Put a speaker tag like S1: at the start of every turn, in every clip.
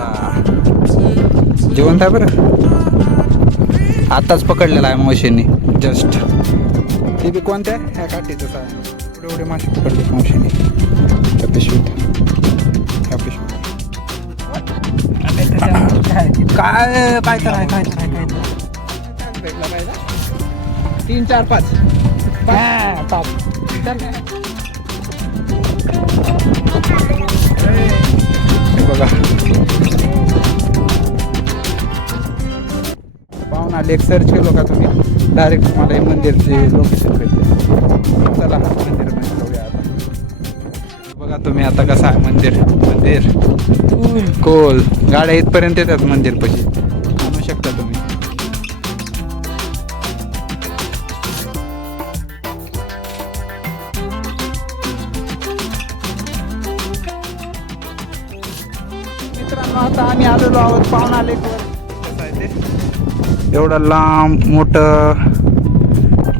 S1: मासा जिवंत आहे बरं. आताच पकडलेला आहे मावशींनी जस्ट ते बी कोणत्या? ह्या काठीचं आहे एवढे एवढे मासे पकडले मावशीने त्या पिशवीत. ह्या पिशवीत. काय काय तर आहे काय तर आहे काय तर भेटला पाहिजे. तीन चार पाच. हा, पाच. लेक सर्च केलो का तुम्ही डायरेक्ट तुम्हाला हे मंदिरचे लोकेशन भेटते चला मंदिर आता. बघा तुम्ही आता कसं आहे मंदिर मंदिर. कोल गाड्या इथपर्यंत येतात मंदिर पशी. आणू शकता तुम्ही. मित्रांनो आता आम्ही आलेलो आहोत पाहुणा लेकवर एवढा लांब मोठं.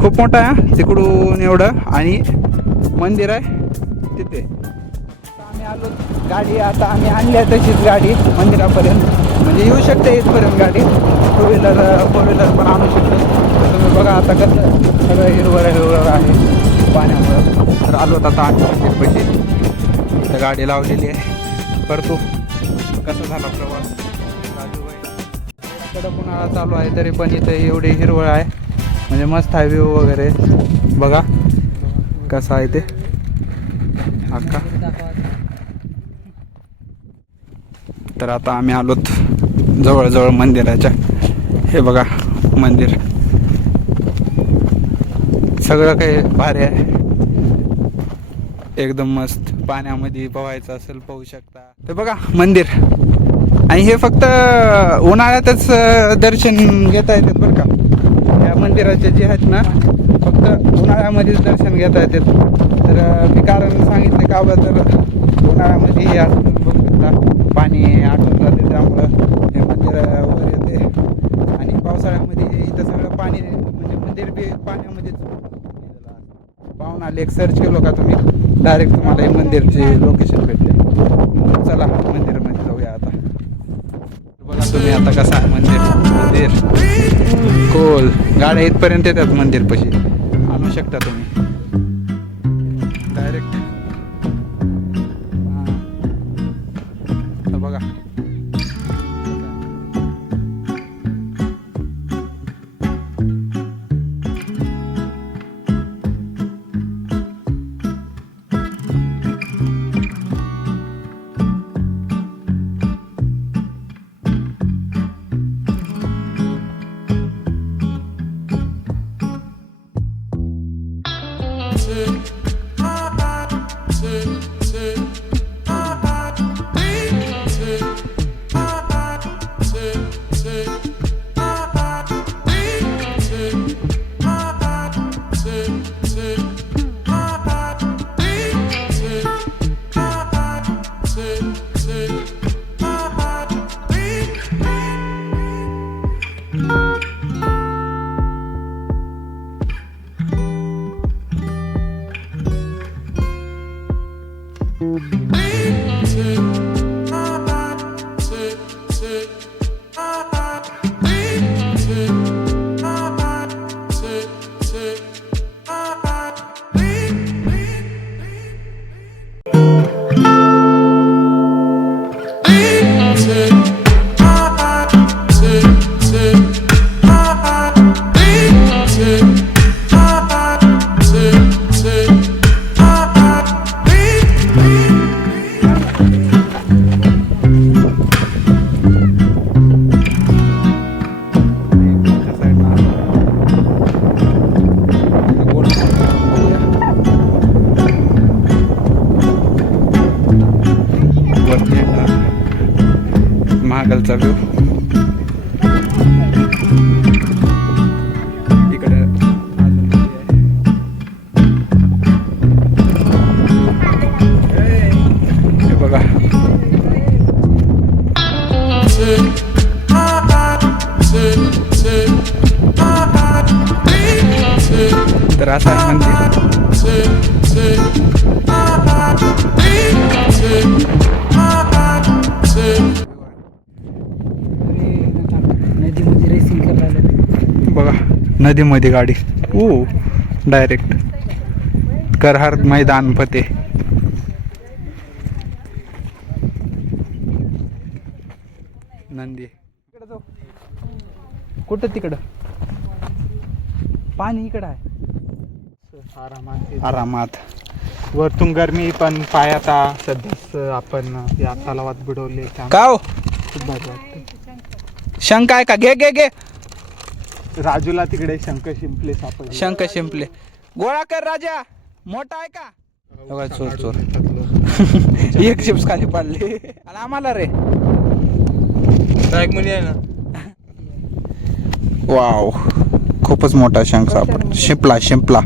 S1: खूप मोठं आहे तिकडून एवढं. आणि मंदिर आहे तिथे. आम्ही आलो. गाडी आता आम्ही आणली आहे तशीच गाडी मंदिरापर्यंत. म्हणजे येऊ शकते इथपर्यंत गाडी. टू व्हीलर फोर व्हीलर पण आणू शकते. तुम्ही बघा आता कसं सगळं हिरवळ हिरवळ आहे पाण्यामुळं. तर आलो आता आम्ही पैसे इथं गाडी लावलेली आहे. करतो कसा झाला प्रवास? राजूबाई कडक उन्हाळा चालू आहे तरी पण इथं एवढी हिरवळ आहे. म्हणजे मस्त आहे व्ह्यू वगैरे. बघा कसं आहे ते. अक्का. तर आता आम्ही आलोत जवळजवळ मंदिराच्या. हे बघा मंदिर. सगळं काही भारी आहे. एकदम मस्त. पाण्यामध्ये पोहायचं असेल पाहू शकता. ते बघा मंदिर. आणि हे फक्त उन्हाळ्यातच दर्शन घेता येतात बरं का. या मंदिराचे जे आहेत ना फक्त उन्हाळ्यामध्येच दर्शन घेता येतात. तर मी कारण सांगितलं का बा तर उन्हाळ्यामध्ये हे असं बघू शकता. पाणी आटून जाते त्यामुळं हे मंदिर वर येते. आणि पावसाळ्यामध्ये इथं सगळं पाणी म्हणजे मंदिर बी पाण्यामध्येच गेलेलं आले पाहुणा लेक सर्च केलो का तुम्ही? डायरेक्ट तुम्हाला हे मंदिरचे लोकेशन भेटते. चला मंदिरमध्ये आणि आता कसं आहे मंदिर? मंदिर. कोल गाड्या इथपर्यंत येतात मंदिर पशी आणू शकता तुम्ही. महागलचा व्ह्यू इकडे बघा. तर असं आहे मंदिर. नदीमध्ये गाडी. ओ डायरेक्ट करहार मैदान फते नंदी. कुठं तिकडं? पाणी इकडं आहे.
S2: आरामात.
S1: आरामात
S2: वरतून गरमी पण पायाता सध्याच आपण या तलावात बुडवले
S1: का
S2: खूप भारी वाटतं.
S1: शंका आहे का? घे घे घे.
S2: राजूला तिकडे शंख शिंपले सापडले.
S1: शंख शिंपले. गोळा कर राजा. मोठा आहे का? बघा, चोर, चोर. एक चिप्स खाली पडले. आणि आम्हाला रे.
S2: मुली आहे ना?
S1: वाव. खूपच मोठा शंख सापड शिंपला शिंपला.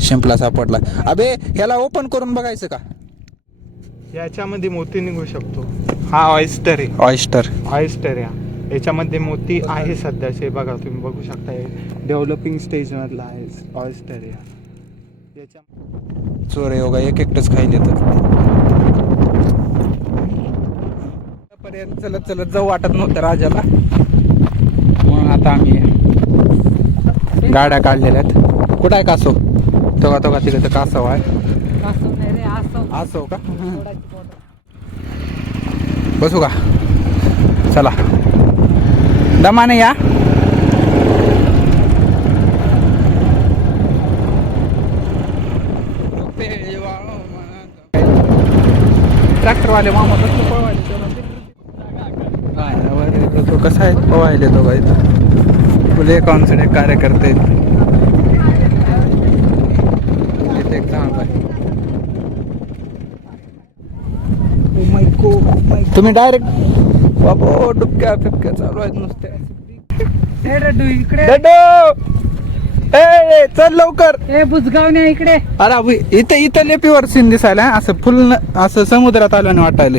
S1: शिंपला सापडला. अबे ह्याला ओपन करून बघायचं का?
S2: याच्यामध्ये मोती निघू शकतो. हा ऑइस्टर आहे.
S1: ऑइस्टर
S2: ऑइस्टर या याच्यामध्ये मोती आहे सध्याचे बघा तुम्ही बघू शकता डेव्हलपिंग स्टेज मधला आहे ऑइस्टर या याच्या
S1: चोर योगा एक एकटच खायला येतं पर्यंत चलत चलत जाऊ वाटत नव्हतं राजाला. मग आता आम्ही गाड्या काढलेल्या आहेत. कुठं आहे कासो तो का तो का तिकडे कासव आहे असो का? बसू का? चला. दमाने या. ट्रॅक्टरवाले मामा कसं पळवायले काय नाही, तो कसा आहे? पवायले तो. काय फुले कॉन्सर्ट कार्यकर्ते आहेत. इथे एक झाड आहे तुम्ही डायरेक्ट बाबो डुबक्या फिबक्या चालू आहेत नुसत्या डड्डू! ए चल लवकर.
S3: ए बुजगावण्या इकडे.
S1: अरे इथं इथं लेपीवर सीन दिसायला असं फुल असं समुद्रात आल्याने वाटायले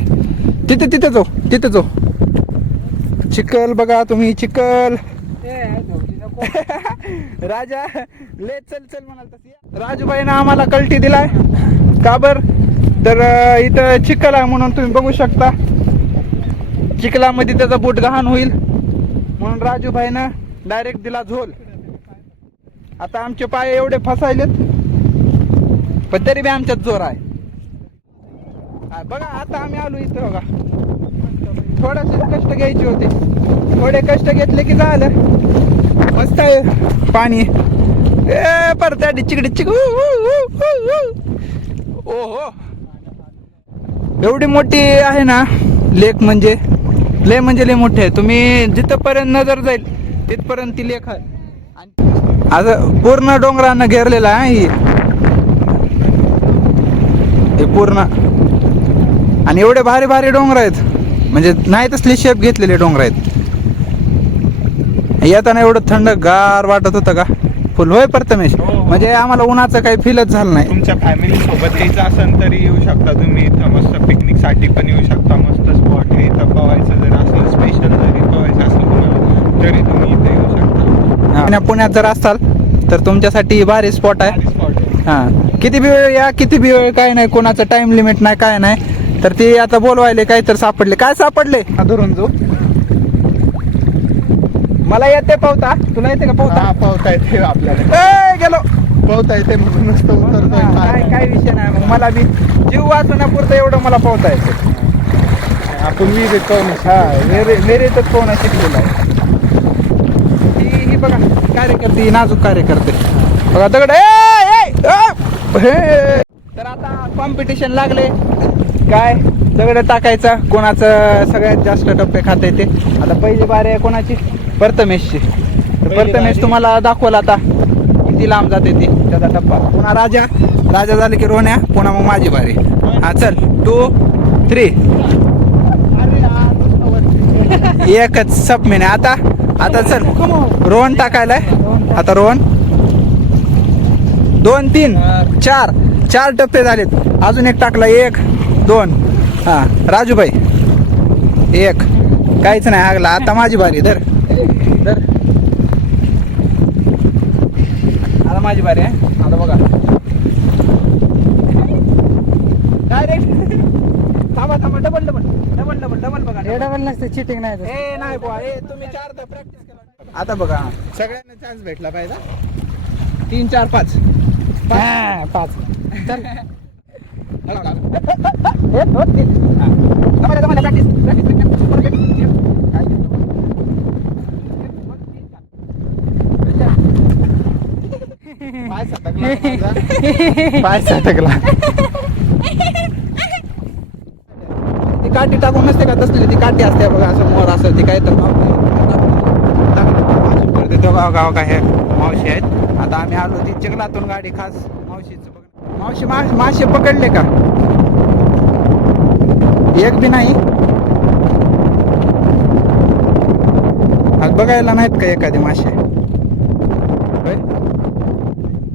S1: तिथे तिथे जाऊ तिथे जाऊ. चिकल बघा तुम्ही चिकल राजा ले चल चल म्हणाल राजूबाईनं आम्हाला कल्टी दिलाय. का बर? तर इथं चिखल आहे म्हणून तुम्ही बघू शकता. चिखलामध्ये त्याचा बूट गहाण होईल. म्हणून राजूबाईनं डायरेक्ट दिला झोल. आता आमचे पाय एवढे फसायलेत पण तरी बी आमच्यात जोर आहे. बघा आता आम्ही आलो इथं बघा. थोडेसे कष्ट घ्यायचे होते. थोडे कष्ट घेतले की झालं. मस्त आहे पाणी. ए परत डिचिक डिचिक ओहो. एवढी मोठी आहे ना लेक म्हणजे लय म्हणजे लय मोठे आहे. तुम्ही जिथपर्यंत नजर जाईल तिथपर्यंत ती लेख आहे. पूर्ण डोंगरानं घेरलेला आहे ही हे. पूर्ण. आणि एवढे भारी भारी डोंगर आहेत. म्हणजे नाही तसले शेप घेतलेले डोंगर आहेत. येताना एवढं थंड गार वाटत होतं का? फुल होय प्रथमेश
S2: हो, हो.
S1: म्हणजे आम्हाला उन्हाचं काही फीलच झालं नाही.
S2: तुमच्या फॅमिली सोबत यायचं असेल तरी येऊ शकता तुम्ही इथं. मस्त पिकनिकसाठी पण येऊ शकता. मस्त स्पॉट आहे इथं. पवायचं जर असेल स्पेशल जरी पवायचं असेल तुम्हाला तरी तुम्ही इथे येऊ शकता.
S1: आणि पुण्यात जर असाल तर तुमच्यासाठी भारी स्पॉट आहे.
S2: स्पॉट आहे.
S1: हा. किती बी वेळ या किती बी वेळ काय नाही कोणाचं टाइम लिमिट नाही काय नाही. तर ते आता बोलवायले काय तर सापडले. काय सापडले? हा, धरून जो मला येते पावता? तुला येते का पावता?
S2: पोहता येते आपल्याला.
S1: ए गेलो.
S2: पोहता येते म्हणून नुसतं उतरतोय
S1: हा, काय. काय विषय नाही. मग मला बी जीव वाचवण्यापुरतं एवढं मला पावता येते.
S2: आपण विहिरीत पोहणं
S1: हा मेरे मेरेतच पोहणं शिकलेलं आहे? ही ही बघा कार्यकर्ते ही नाजूक कार्यकर्ते. बघा दगड ए, ए, ए, हे. तर आता कॉम्पिटिशन लागले. काय? दगड टाकायचा कोणाचं सगळ्यात जास्त टप्पे खाता येते आता पहिली बारी आहे कोणाची? प्रथमेशची तर प्रथमेश
S2: बारी.
S1: तुम्हाला दाखवलं आता. किती लांब जाते ती. त्याचा टप्पा. पुन्हा राजा. राजा झाले की रोण्या. पुन्हा मग माझी बारी. हा चल. Two three. एकच सप महिने आता आता चल. रोहन टाकायलाय. आता रोहन दोन तीन. चार. चार टप्पे झालेत. अजून एक टाकला. एक दोन. हा राजूबाई. एक. काहीच नाही. आगला आता माझी बारी. धर. आता माझी बारी आहे. आता बघा. डायरेक्ट थांबा थांबा double double double double double बघा
S3: हे डबल नसते चिटिंग नाही
S1: ए नाही बुवा ए तुम्ही चार प्रॅक्टिस केला. आता बघा.
S2: सगळ्यांना चान्स भेटला पाहिजे
S1: तीन चार पाच.
S3: हा, पाच. चल.
S2: पाय सटकला माझा. पाय सटकला
S1: ती काठी टाकून नसते का तसली ती काठी असते बघा असं मोर असं ती काय तर गाव गाव काय हे मावशी आहेत आता आम्ही आलो ती चिखलातून गाडी खास मावशीच मावशी मासे पकडले का एक बी नाही आज बघायला नाहीत का एखादे मासे होय?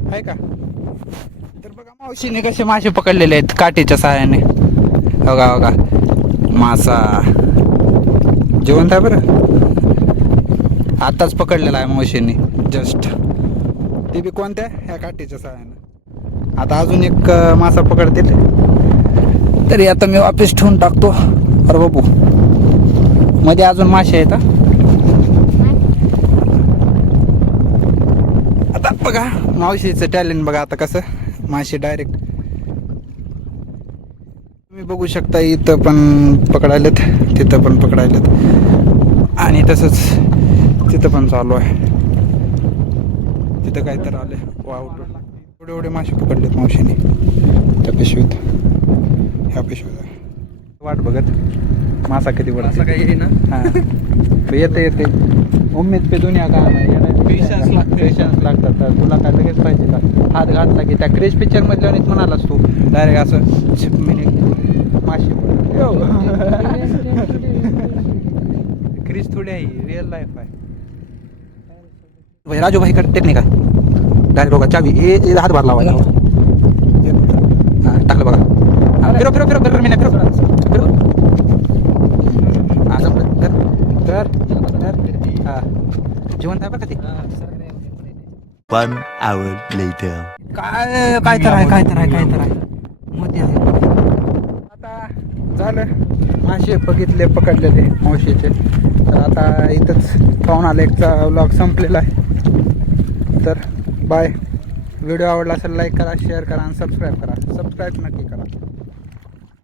S1: आहे का तर बघा मावशीने कसे मासे पकडलेले आहेत काठीच्या सहाय्याने? बघा बघा. मासा. जिवंत आहे बरं. आत्ताच पकडलेला आहे मावशीने. जस्ट ते बी कोणत्या? ह्या काठीच्या सहाय्याने. आता अजून एक मासा पकडतील. तरी आता मी वापस ठेवून टाकतो. अरे बाबू. मध्ये अजून मासे आहेत आता बघा मावशीचं टॅलेंट बघा आता कसं. मासे डायरेक्ट तुम्ही बघू शकता इथं पण पकडायलेत तिथं पण पकडायलेत. आणि तसंच तिथं पण चालू आहे. तिथं काय तर आले वाव एवढे एवढे मासे पकडलेत मावशीने. त्या पिशवीत. ह्या पिशवीत. वाट बघत मासा किती बडा
S3: असं काही ना
S1: हा. येते येते. उम्मीद पे दुनिया का
S2: Patience लागते.
S1: पेशन्स लागतात. तर तुला काय लगेच पाहिजे का? हात घातला की त्या क्रेश पिक्चर मधल्या म्हणालास तू. डायरेक्ट असं चिपमिने माशी. क्रिश थोडी आहे. रिअल लाईफ आहे. राजू भाई कडे टेक्निक आहे. डायरेक्ट बघा चावी. ए हात भरला लावायला टाकलं बघा. फिरो फिरो फिरो फिरो मी नाही फिरो फिरो हा जमलं कर कर हा. जिवंत आहे बरं का ते
S4: One hour later.
S1: काय काय तर आहे काय तर आहे काय तर आहे. मध्ये आहे. आता झालं. मासे बघितले पकडलेले मावशीचे. तर आता इथंच पाहुणा लेकचा व्लॉग संपलेला आहे. तर बाय व्हिडिओ आवडला असेल लाईक करा शेअर करा आणि सबस्क्राईब करा. सबस्क्राईब नक्की करा.